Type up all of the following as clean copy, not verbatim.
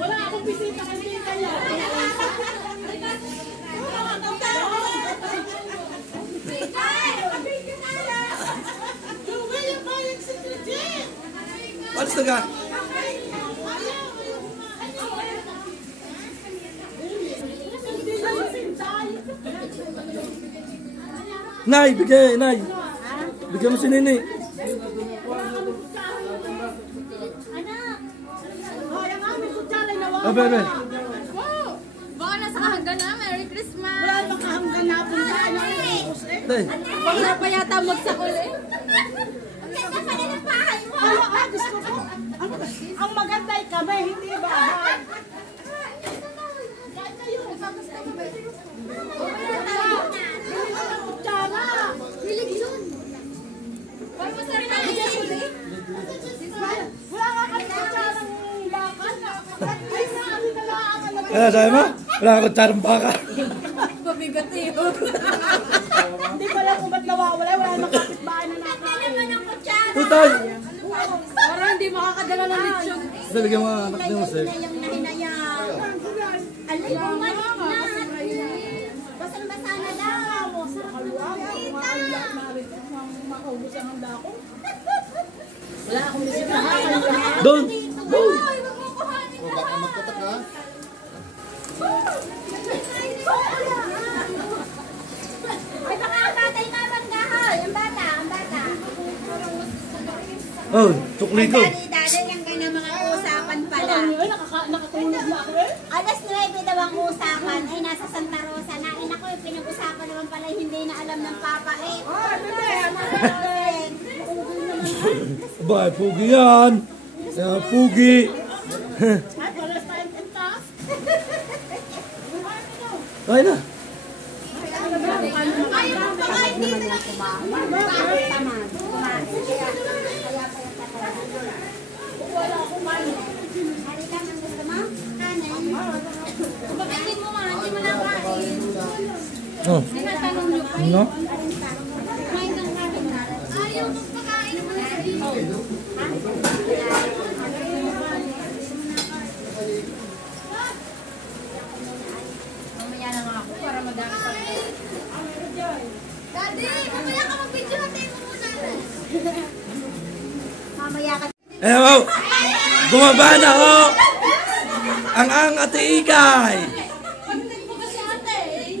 Wala akong bisita kasi kaya. Alis na ka. Nay, bigay, Nay. Bigyan mo si Nini. Abe, abe. Baka nasa kahanggan na. Merry Christmas. Wala bang kahanggan na po sa ano. Baka pa yata magsakol eh. Ang ganda pala ng bahay mo. Gusto ko. Ang maganda ay kami, hindi bahay. Sabi mo? Wala ka kutsarang baka. Pabigat eh. Hindi ko alam kung ba't nawawala. Wala nang kapitbahay na nakakain. Tutay! Parang hindi makakadala ng lechon. Sabi ka mga anak niyo, sir. Alay mo man lahat. Basang-basa na daw. Makaubos ang handa ko. Wala akong bisita. Doon! Doon! Baka magkatak ha? Ay, baka ang batay mabandahoy. Ang bata, ang bata. Oh, tuklito. Dali-dali lang kayo ng mga usapan pala. Nakatulog na ako eh. Alas 9 daw ang usapan. Ay, nasa Santa Rosa na. Ay, naku, pinag-usapan naman pala hindi na alam ng papa eh. Abay, pugi yan. Pugi. Ay, palas pa yung entas. Kaya na. Ayaw pa nga, hindi na lang kumain. Bakit naman? Kumain. Wala akong kain. Halika nang gusto mo? Kanin. Bakit hindi mo nga? Hindi mo na kain. Oh. Tinatanong niyo pa. Ano? Kain kang kain na. Ayaw magpakain mo na sa dito. Mamaya na nga ako para madami pa rin. Daddy, mamaya ka mag-video. Hatay mo muna. Mamaya ka. Eh, wow. Bumaba na, oh. Ang ate Ikay. Pagdating mo kasi ate eh.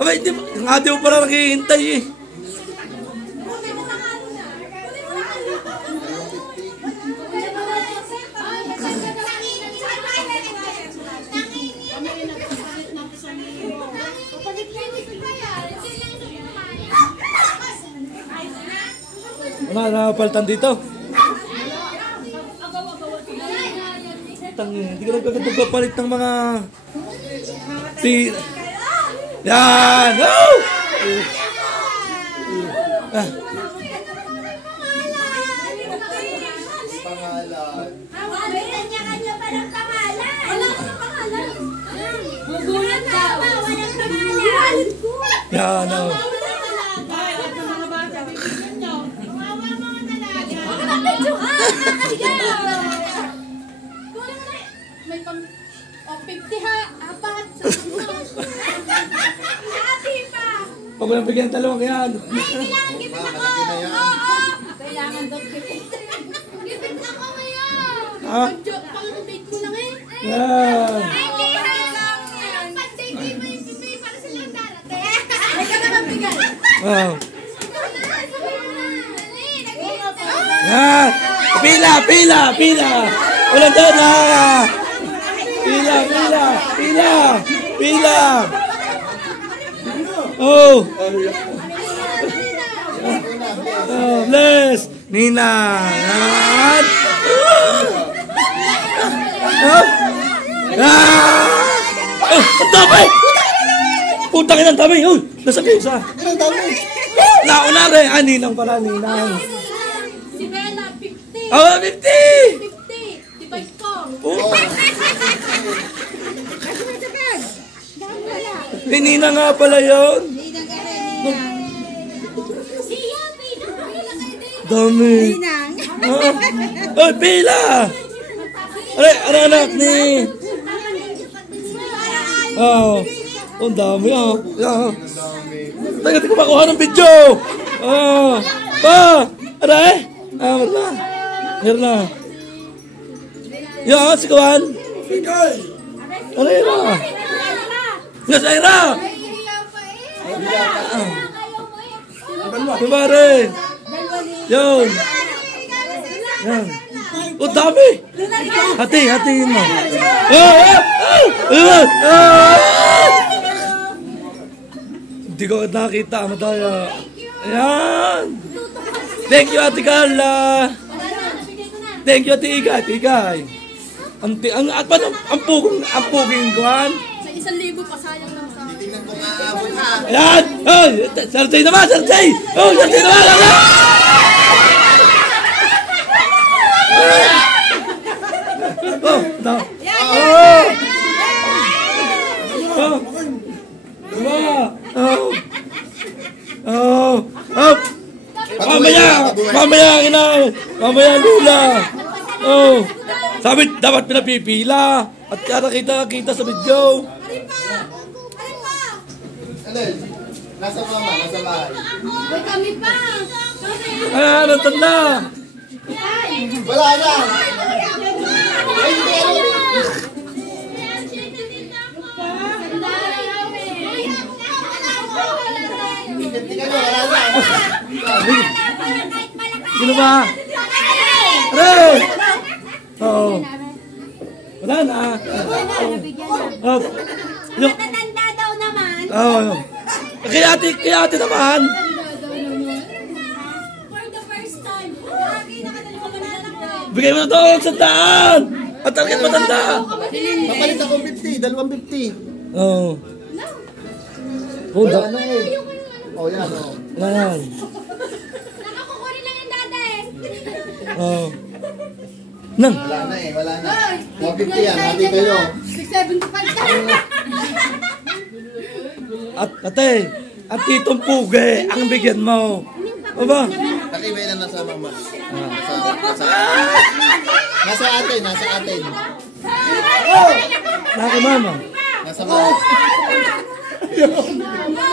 Abay, hindi mo. Ang ate mo pala naghihintay eh. Buti mo na nga na. Buti mo na nga Wala na napalitan dito. Hindi ka nagpapalit ng mga... Yan! Oh! Ah. Pangalan. Kanya-kanya pa ng pangalan. Wala ka ng pangalan. Gugulat daw. Walang pangalan. Yan, oh. May pang 50 ha, apat. Ate pa. Pag walang bigyan talong, yan. Kailangan gipit ako. Malaki na yan. Oo. Kailangan daw gipit. Gipit ako ngayon. Ha? Pang-date mo lang eh. Yan. Ay, hindi lang. Pag-date mo yung bibig para silang darating. Ay ka naman bigay. Wow. Yan. Pila, pila, pila. Wala doon, ha. Pila, pila, pila, pila. Oh. Oh, bless. Nina. Yan. Oh. Oh, ang dami. Putang ina, ang dami. Oh, nasa kayo sa. Ang dami. Nauna rin. Ah, ninang pala, ninang. Si Bella, 50. Oh, 50. 50. Divide ko. Oh. Hinina nga pala yun. Ninang ka rin, ninang. Siya, pinang kayo din. Dami. Ninang. Oy, pila! Ano anak ni? Oh, ang dami ah. Yeah. Teka, di ko makuha ng video. Pa! Aray! Meron na. Meron na. Yeah, si Kawan. Ano yun ah? Yes, Aira! Nahihiya pa eh. Kumare! Yun! Yan. Oh, dami! Hatiin mo. Hindi ko nakita, madaya. Ayan! Thank you, Ate Carla! Thank you, Ate Igay. Ate Igay. Ang puging kuhan. Sa 1,000 pa sayang lang sa akin. Tingnan ko maaabot ha. Ayan! Oh, Sarjay naman! Sarjay! Oh, Sarjay naman! Oh, no. Oh! Oh! Oh! Oh! Oh! Mamaya, Lula! Oh! Sabi, dapat pinapipila at kaya kita sa video. Alin? Nasa mama, nasa bahay. Uy, kami pa. Ayan, ang tanda! Wala na! Ay, hindi ano. Tingnan mo, wala na. Sino ba? Aray! Oo. Wala na. Oh. Yung, Matatanda daw naman. oh. Kaya ate naman. For the first time. Lagi nakadali ko banana ko. Bigay mo na to ang sandaan. At talagang matanda. Papalit ako 50, 250. Oo. Oh, Wala na eh. Oh, yan oh. Wala yan. Nakakukurin lang yung dada eh. Oo. Nang. Wala na eh, wala na. 150 yan, hati kayo. 675 tayo. At at titong puge ang bigyan mo. Aba? Nakibay na nasa mama. Nasa atin, nasa atin. Laki mama. Nasa mama.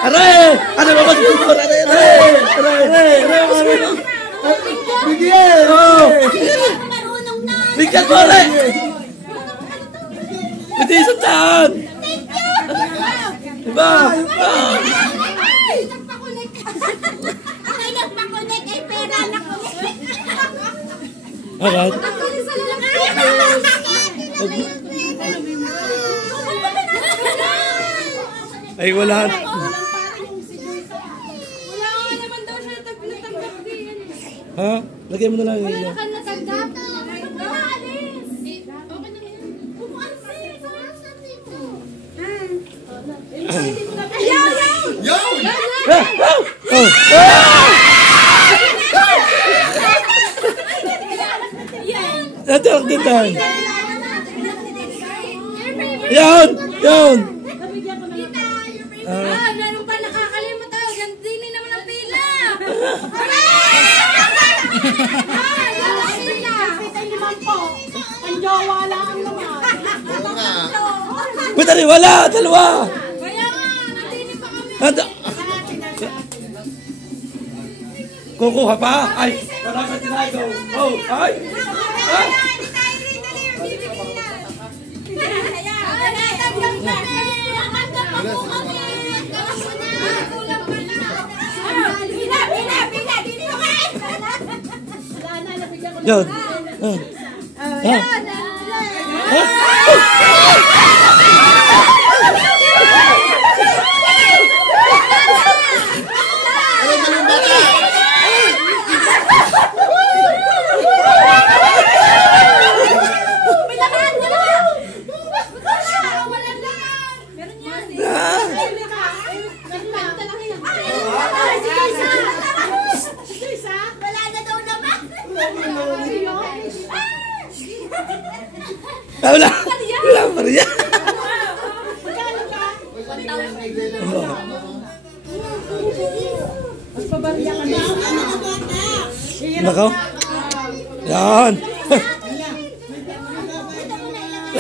Aray! Ano ba ba? Aray! Bigyan! Oh! Marunong na. Bigyan mo ulit! Hindi sandaan! Diba? Ah! Ay, nagpakunik ay pera na ko. Alright. Ay, wala. Wala nga naman daw siya natanggap din. Ha? Lagay mo na lang yung Wala iyo. ka natanggap. Alis. Okay na yan. Umalis. Yo! Ah! Oh! Oh! Ito ang tindahan. Yan! Yan! Meron pa nakakalimot tayo. Ganti naman ang pila. Ang jowa lang ang naman. Oo nga. Ba't rin wala? Dalawa! Kaya nga, nandini pa kami. Anda! Kukuha pa? Ay! Wala ka tinagaw. Oh! Ay! Ay! Yan! Ah! Ano ba yung bata? Wala na daw naman. Wala! Wala pa rin yan! Nako. Yan.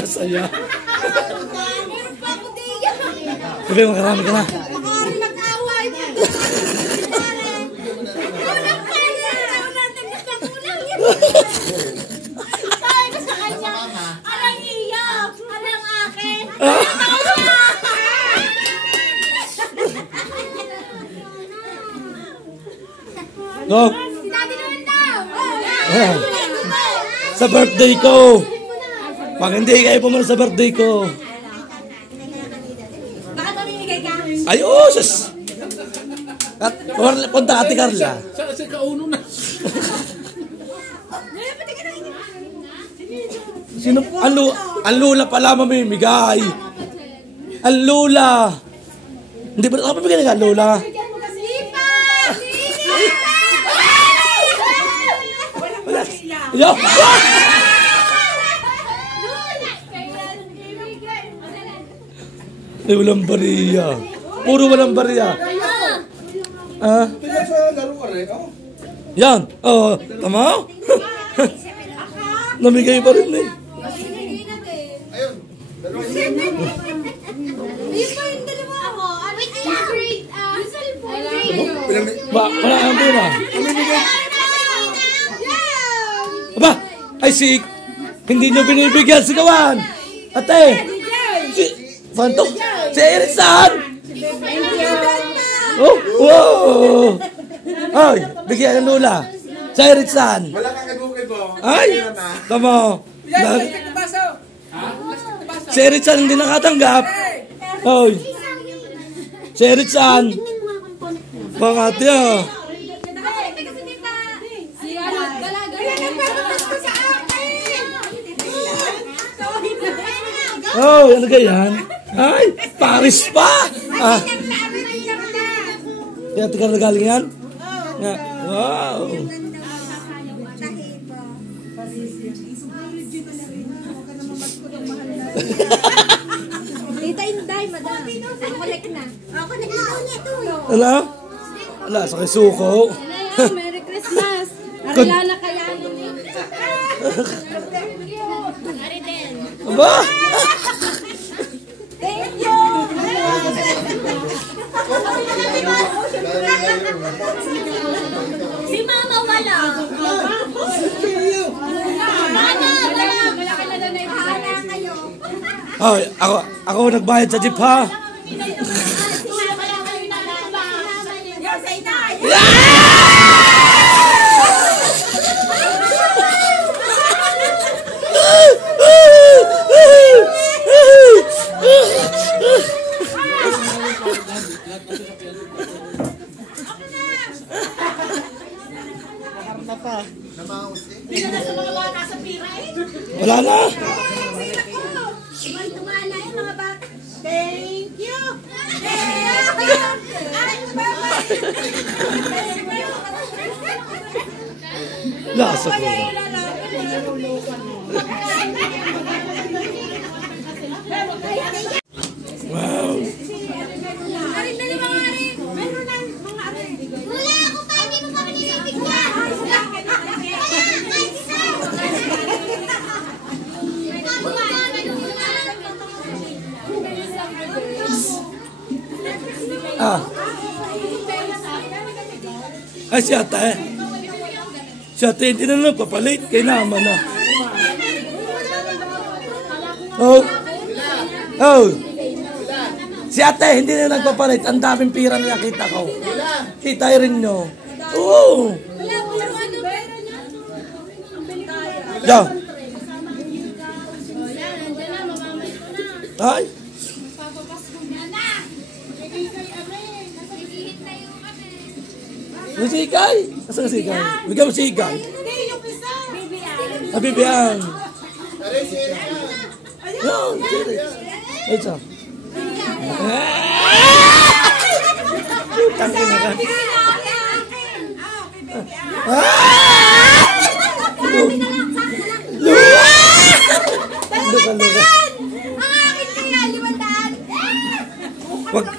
Saya. Meron pa ako diya. Sabi, makarami ka na. Makari mag-away. Kulang kaya. Kulang tagdas ng kulang. Sabi ko sa kanya, alang iya, alang akin. Go. Si Daddy naman daw. Sa birthday ko. Pag hindi kayo pumunta sa birthday ko. Baka mamimigay ka. Ay, oh, sus. At punta Ate Carla. Sa kauno na. Sino? Ang lula pala mamimigay. Ang lula. Hindi ba ako mamimigay ng lula? Yo! Ay, walang bariya. Puro walang bariya. Ah? Yan. Oh, tama? Namigay pa rin eh. Ayun. Ayun pa yung dalawa ako. Wait lang. Yung cellphone. Wala kang pera. Aba, ay si, hindi nyo binibigyan sigawan. Ate, si, Fanto, si Erickson. Oh, wow. Ay, bigyan ng lula. Si Erickson. Wala kang kadukid mo. Ay, tama. Si Erickson hindi nakatanggap. Ay, si Erickson. Pangati ah. Oh, ano ganyan? Ay, Paris pa! Ah. Kaya tika na galing yan? Wow! Tita Inday, madam. Connect na. Connect na ulit. Ala? Ala, sa kisuko. Merry Christmas. Arilana kaya ninyo. Aba? Thank you. Si Mama wala. Mama wala. Wala ka na doon ay bahala kayo. Ay, ako nagbayad sa jeep ha. Si Mama wala kayo na lang. Yung sa inay. Wala na. Tumana yung mga bata. Thank you! Lasa ko. Wow. Arin na mga arin. Meron na mga arin. Wala ako pa, hindi mo kami nilibigyan. Ah. Ay, si ate. Si ate, hindi na lang papalit. Kaya naman na. Oh. Oh. Si ate, hindi na nagpapalit. Ang daming pira niya kita ko. Kita rin nyo. Oo. Yo. Ay. Musikay. Asa musikay? Bigyan mo sikay. Bibian. Yo, siri. Ito. Tangkin na ka. Luka. Ang akin kaya, 500. Wag